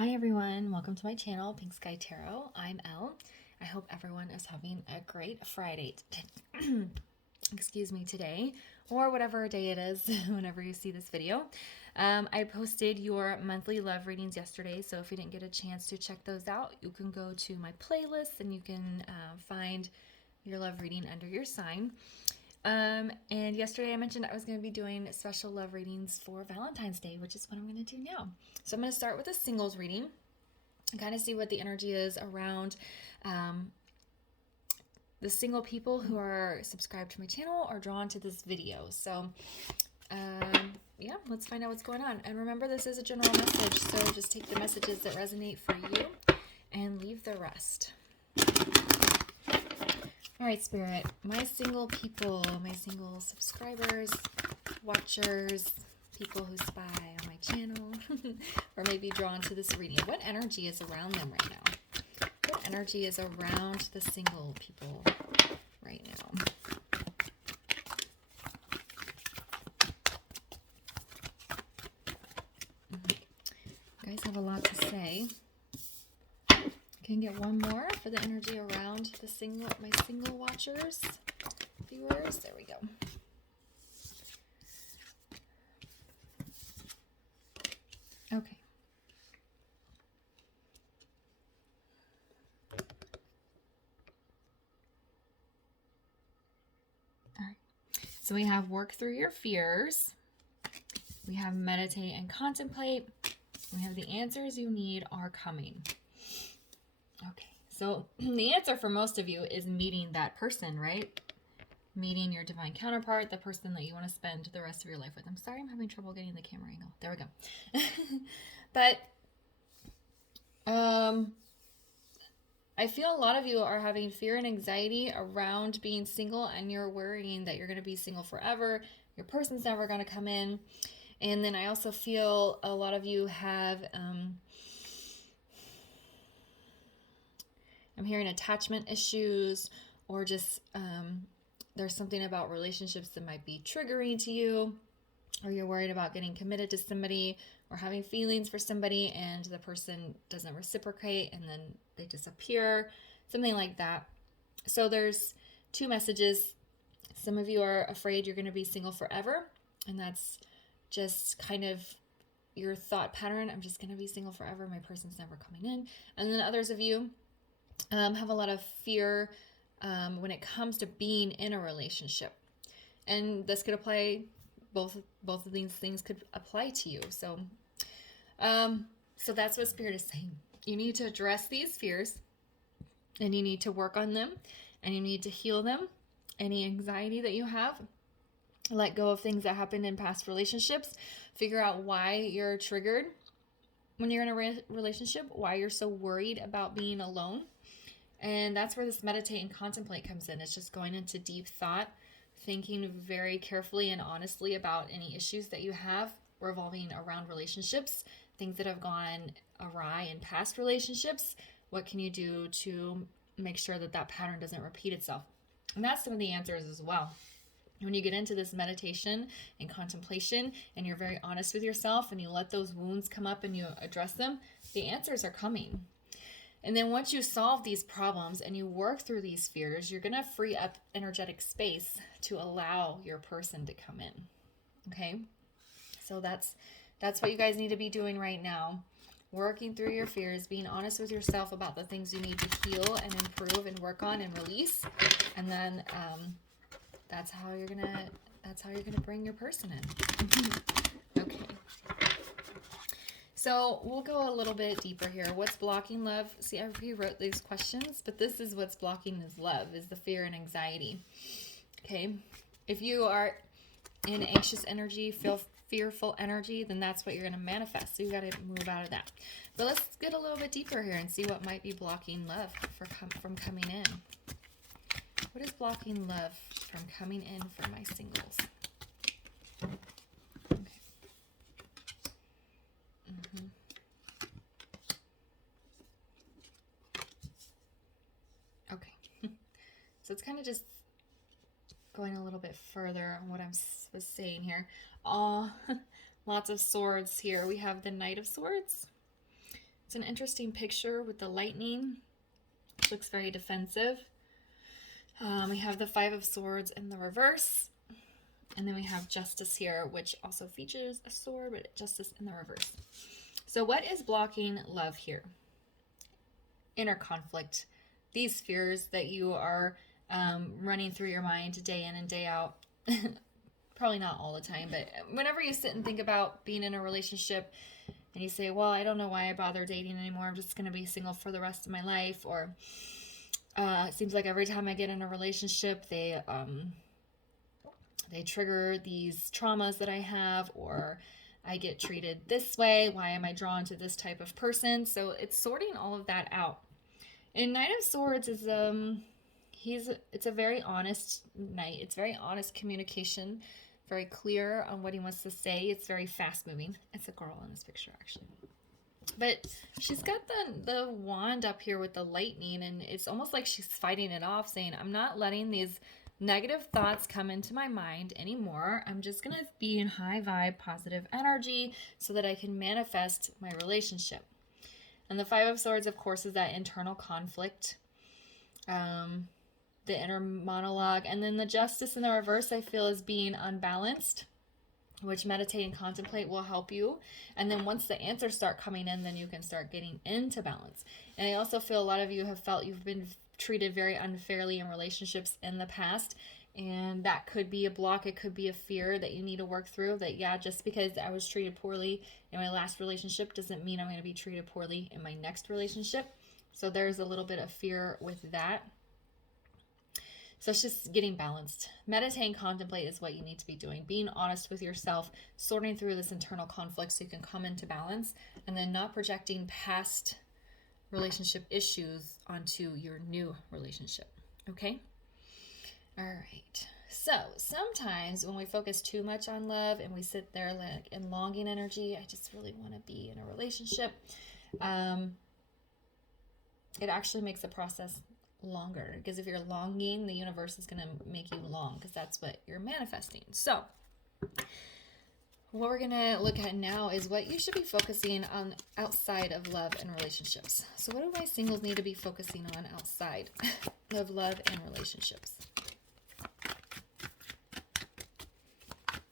Hi everyone, welcome to my channel, Pink Sky Tarot. I'm Elle. I hope everyone is having a great Friday, excuse me, today, or whatever day it is whenever you see this video. I posted your monthly love readings yesterday, so if you didn't get a chance to check those out, you can go to my playlist and you can find your love reading under your sign. And yesterday I mentioned I was going to be doing special love readings for Valentine's Day, which is what I'm going to do now. So I'm going to start with a singles reading and kind of see what the energy is around the single people who are subscribed to my channel or drawn to this video. So yeah, let's find out what's going on. And remember, this is a general message, so just take the messages that resonate for you and leave the rest. All right, Spirit, my single people, my single subscribers, watchers, people who spy on my channel, or maybe drawn to this reading. What energy is around them right now? What energy is around the single people right now? You guys have a lot to say. Can get one more for the energy around the my single watchers, viewers. There we go. Okay. All right. So we have work through your fears. We have meditate and contemplate. We have the answers you need are coming. Okay, so the answer for most of you is meeting that person, right? Meeting your divine counterpart, the person that you want to spend the rest of your life with. I'm sorry I'm having trouble getting the camera angle. There we go. But I feel a lot of you are having fear and anxiety around being single, and you're worrying that you're going to be single forever. Your person's never going to come in. And then I also feel a lot of you have... I'm hearing attachment issues, or just there's something about relationships that might be triggering to you, or you're worried about getting committed to somebody or having feelings for somebody and the person doesn't reciprocate and then they disappear, something like that. So there's two messages. Some of you are afraid you're going to be single forever, and that's just kind of your thought pattern. I'm just going to be single forever. My person's never coming in. And then others of you have a lot of fear when it comes to being in a relationship, and this could apply. Both of these things could apply to you. So that's what Spirit is saying. You need to address these fears, and you need to work on them, and you need to heal them. Any anxiety that you have, let go of things that happened in past relationships. Figure out why you're triggered when you're in a relationship, why you're so worried about being alone. And that's where this meditate and contemplate comes in. It's just going into deep thought, thinking very carefully and honestly about any issues that you have revolving around relationships, things that have gone awry in past relationships. What can you do to make sure that that pattern doesn't repeat itself? And that's some of the answers as well. When you get into this meditation and contemplation and you're very honest with yourself and you let those wounds come up and you address them, the answers are coming. And then once you solve these problems and you work through these fears, you're going to free up energetic space to allow your person to come in. Okay? So that's what you guys need to be doing right now. Working through your fears, being honest with yourself about the things you need to heal and improve and work on and release. And then that's how you're going to bring your person in. Okay. So we'll go a little bit deeper here. What's blocking love? See, I rewrote these questions, but this is what's blocking is love, is the fear and anxiety. Okay. If you are in anxious energy, feel fearful energy, then that's what you're going to manifest. So you got to move out of that. But let's get a little bit deeper here and see what might be blocking love from coming in. What is blocking love from coming in for my singles? Okay. So it's kind of just going a little bit further on what I was saying here. Lots of swords here. We have the Knight of Swords, It's an interesting picture with the lightning. It looks very defensive. We have the Five of Swords in the reverse. And then we have Justice here, which also features a sword, but Justice in the reverse. So what is blocking love here? Inner conflict. These fears that you are running through your mind day in and day out. Probably not all the time, but whenever you sit and think about being in a relationship and you say, well, I don't know why I bother dating anymore. I'm just going to be single for the rest of my life. Or it seems like every time I get in a relationship, they trigger these traumas that I have, or I get treated this way. Why am I drawn to this type of person? So it's sorting all of that out. And Knight of Swords is it's a very honest knight. It's very honest communication, very clear on what he wants to say. It's very fast moving. It's a girl in this picture, actually. But she's got the wand up here with the lightning, and it's almost like she's fighting it off, saying, I'm not letting these negative thoughts come into my mind anymore. I'm just going to be in high vibe, positive energy so that I can manifest my relationship. And the Five of Swords, of course, is that internal conflict, the inner monologue. And then the Justice in the reverse, I feel, is being unbalanced, which meditate and contemplate will help you. And then once the answers start coming in, then you can start getting into balance. And I also feel a lot of you have felt you've been treated very unfairly in relationships in the past, and that could be a block. It could be a fear that you need to work through, that just because I was treated poorly in my last relationship doesn't mean I'm going to be treated poorly in my next relationship. So there's a little bit of fear with that. So it's just getting balanced. Meditate and contemplate is what you need to be doing. Being honest with yourself, sorting through this internal conflict so you can come into balance, and then not projecting past relationship issues onto your new relationship. Okay? All right. So sometimes when we focus too much on love and we sit there like in longing energy, I just really want to be in a relationship, it actually makes the process longer, because if you're longing, the universe is going to make you long, because that's what you're manifesting. So what we're going to look at now is what you should be focusing on outside of love and relationships. So what do my singles need to be focusing on outside of love and relationships?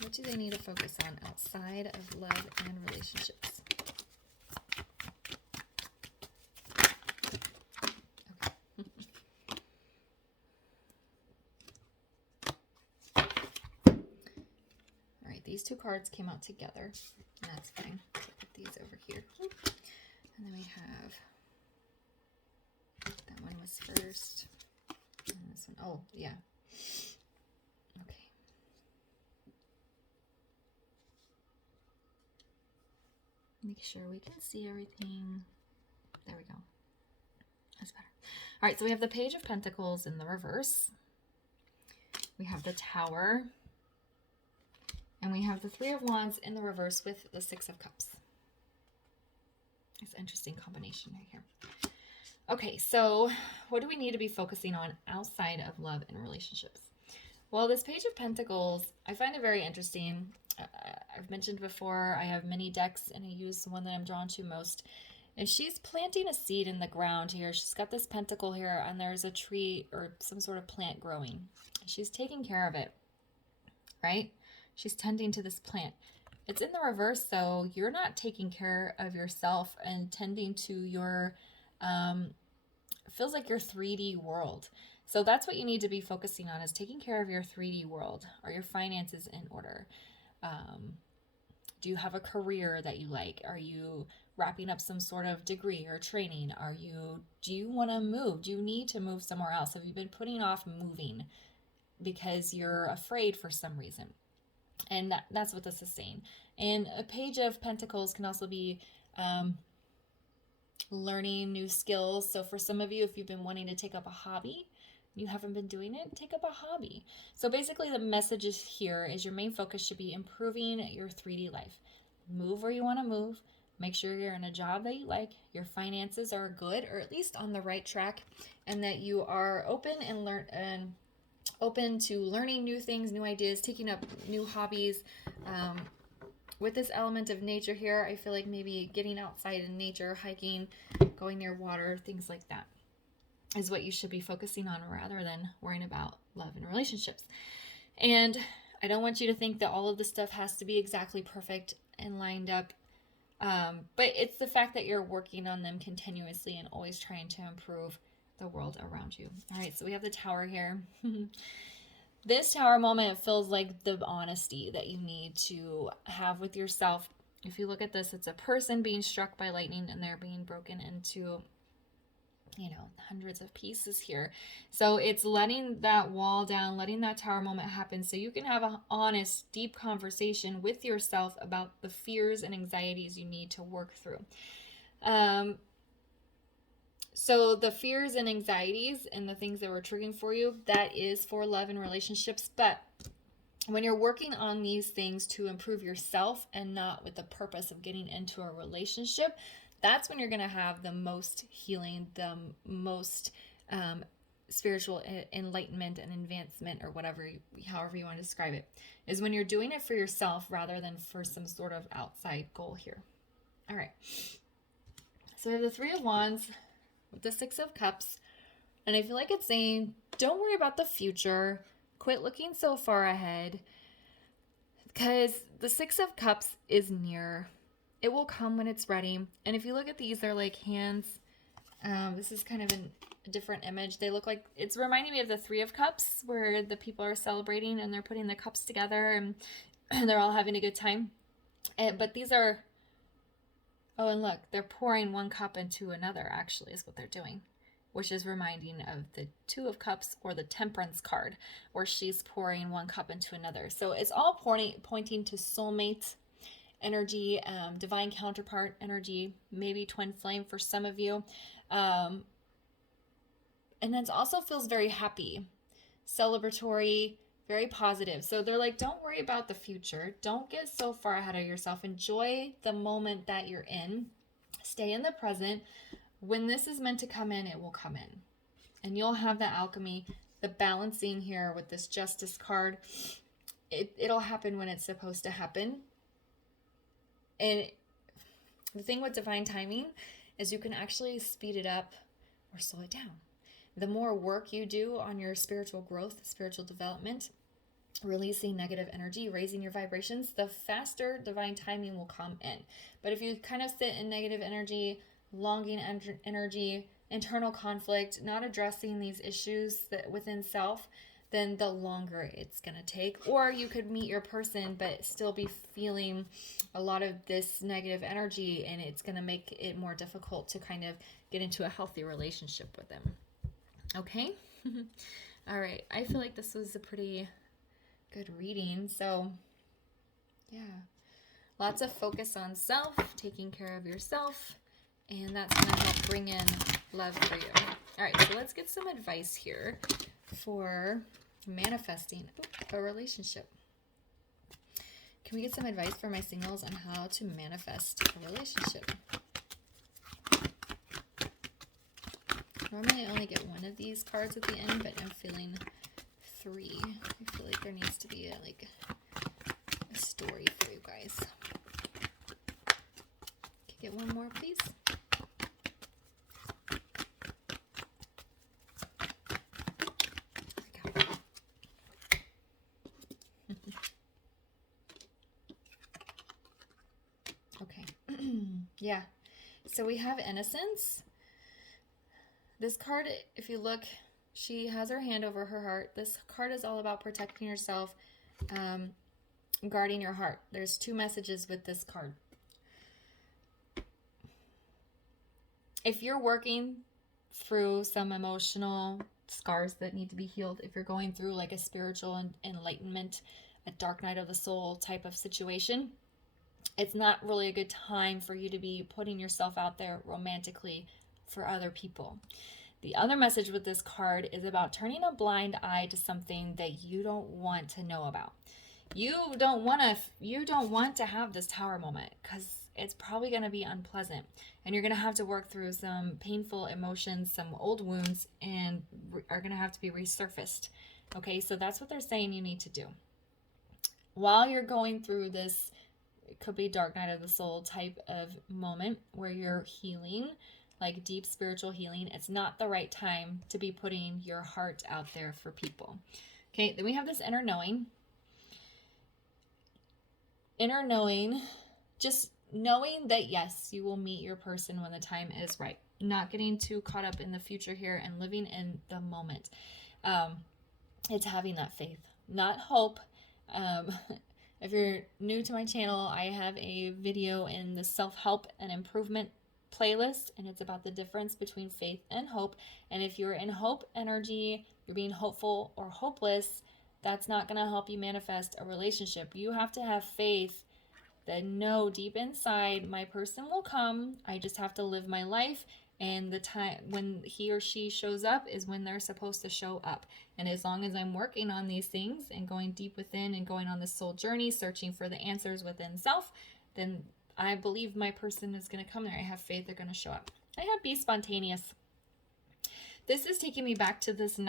What do they need to focus on outside of love and relationships? These two cards came out together. That's fine. So put these over here. And then we have, that one was first. And this one, oh, yeah. Okay. Make sure we can see everything. There we go. That's better. All right, so we have the Page of Pentacles in the reverse. We have the Tower. And we have the Three of Wands in the reverse with the Six of Cups. It's an interesting combination right here. Okay, so what do we need to be focusing on outside of love and relationships? Well, this Page of Pentacles, I find it very interesting. I've mentioned before, I have many decks, and I use the one that I'm drawn to most. And she's planting a seed in the ground here. She's got this pentacle here, and there's a tree or some sort of plant growing. She's taking care of it, right? She's tending to this plant. It's in the reverse, so you're not taking care of yourself and tending to your, feels like your 3D world. So that's what you need to be focusing on, is taking care of your 3D world. Are your finances in order? Do you have a career that you like? Are you wrapping up some sort of degree or training? Do you want to move? Do you need to move somewhere else? Have you been putting off moving because you're afraid for some reason? And that's what this is saying. And a Page of Pentacles can also be learning new skills. So for some of you, if you've been wanting to take up a hobby, you haven't been doing it, take up a hobby. So basically the message is here is your main focus should be improving your 3D life. Move where you want to move. Make sure you're in a job that you like. Your finances are good, or at least on the right track, and that you are open and open to learning new things, new ideas, taking up new hobbies, with this element of nature here, I feel like maybe getting outside in nature, hiking, going near water, things like that is what you should be focusing on rather than worrying about love and relationships. And I don't want you to think that all of this stuff has to be exactly perfect and lined up. But it's the fact that you're working on them continuously and always trying to improve the world around you. All right, so we have the Tower here. This Tower moment feels like the honesty that you need to have with yourself. If you look at this, it's a person being struck by lightning and they're being broken into, hundreds of pieces here. So it's letting that wall down, letting that Tower moment happen so you can have an honest, deep conversation with yourself about the fears and anxieties you need to work through. So the fears and anxieties and the things that were triggering for you, that is for love and relationships. But when you're working on these things to improve yourself and not with the purpose of getting into a relationship, that's when you're going to have the most healing, the most spiritual enlightenment and advancement, or however you want to describe it, is when you're doing it for yourself rather than for some sort of outside goal here. All right. So we have the Three of Wands with the Six of Cups. And I feel like it's saying, don't worry about the future. Quit looking so far ahead. Because the Six of Cups is near. It will come when it's ready. And if you look at these, they're like hands. This is kind of a different image. They look like, it's reminding me of the Three of Cups, where the people are celebrating and they're putting the cups together and they're all having a good time. But these are, oh, and look, they're pouring one cup into another, actually, is what they're doing, which is reminding of the Two of Cups or the Temperance card, where she's pouring one cup into another. So it's all pointing to soulmate energy, divine counterpart energy, maybe twin flame for some of you. And then it also feels very happy, celebratory, very positive. So they're like, don't worry about the future. Don't get so far ahead of yourself. Enjoy the moment that you're in. Stay in the present. When this is meant to come in, it will come in. And you'll have the alchemy, the balancing here with this Justice card. It'll happen when it's supposed to happen. And the thing with divine timing is you can actually speed it up or slow it down. The more work you do on your spiritual growth, spiritual development, releasing negative energy, raising your vibrations, the faster divine timing will come in. But if you kind of sit in negative energy, longing energy, internal conflict, not addressing these issues that within self, then the longer it's going to take. Or you could meet your person but still be feeling a lot of this negative energy, and it's going to make it more difficult to kind of get into a healthy relationship with them. Okay? All right. I feel like this was a pretty good reading. So, yeah. Lots of focus on self, taking care of yourself, and that's going to help bring in love for you. All right. So let's get some advice here for manifesting a relationship. Can we get some advice for my singles on how to manifest a relationship? Normally I only get one of these cards at the end, but I'm feeling three. I feel like there needs to be a story for you guys. Can I get one more, please? Okay. Yeah. So we have innocence. This card, if you look, she has her hand over her heart. This card is all about protecting yourself, guarding your heart. There's two messages with this card. If you're working through some emotional scars that need to be healed, if you're going through like a spiritual enlightenment, a dark night of the soul type of situation, it's not really a good time for you to be putting yourself out there romantically for other people. The other message with this card is about turning a blind eye to something that you don't want to know about. You don't want to have this Tower moment because it's probably going to be unpleasant, and you're going to have to work through some painful emotions, some old wounds, and are going to have to be resurfaced. Okay, so that's what they're saying you need to do. While you're going through this It could be dark night of the soul type of moment where you're healing, like deep spiritual healing. It's not the right time to be putting your heart out there for people. Okay, then we have this inner knowing. Inner knowing, just knowing that yes, you will meet your person when the time is right. Not getting too caught up in the future here and living in the moment. It's having that faith, not hope. If you're new to my channel, I have a video in the self-help and improvement playlist, and it's about the difference between faith and hope. And if you're in hope energy, you're being hopeful or hopeless, that's not going to help you manifest a relationship. You have to have faith that no, deep inside, my person will come. I just have to live my life. And the time when he or she shows up is when they're supposed to show up. And as long as I'm working on these things and going deep within and going on this soul journey, searching for the answers within self, then I believe my person is going to come there. I have faith they're going to show up. I have be spontaneous. This is taking me back to this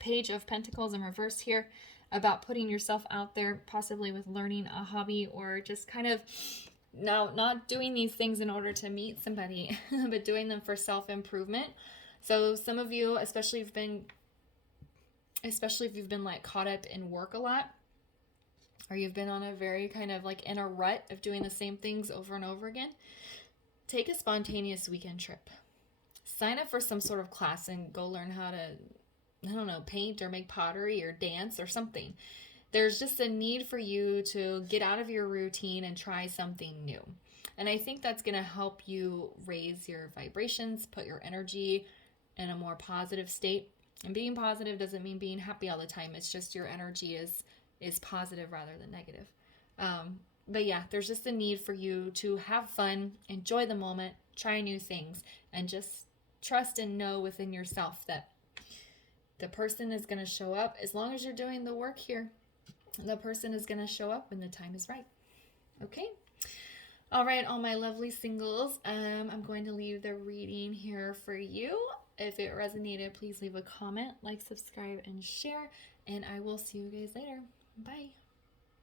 Page of Pentacles in reverse here, about putting yourself out there, possibly with learning a hobby or just kind of not doing these things in order to meet somebody, but doing them for self-improvement. So some of you, especially if you've been like caught up in work a lot, or you've been on a very kind of like in a rut of doing the same things over and over again, take a spontaneous weekend trip. Sign up for some sort of class and go learn how to, I don't know, paint or make pottery or dance or something. There's just a need for you to get out of your routine and try something new. And I think that's going to help you raise your vibrations, put your energy in a more positive state. And being positive doesn't mean being happy all the time. It's just your energy is positive rather than negative. But yeah, there's just a need for you to have fun, enjoy the moment, try new things, and just trust and know within yourself that the person is going to show up. As long as you're doing the work here, the person is going to show up when the time is right. Okay? All right, all my lovely singles, I'm going to leave the reading here for you. If it resonated, please leave a comment, like, subscribe, and share, and I will see you guys later. Bye.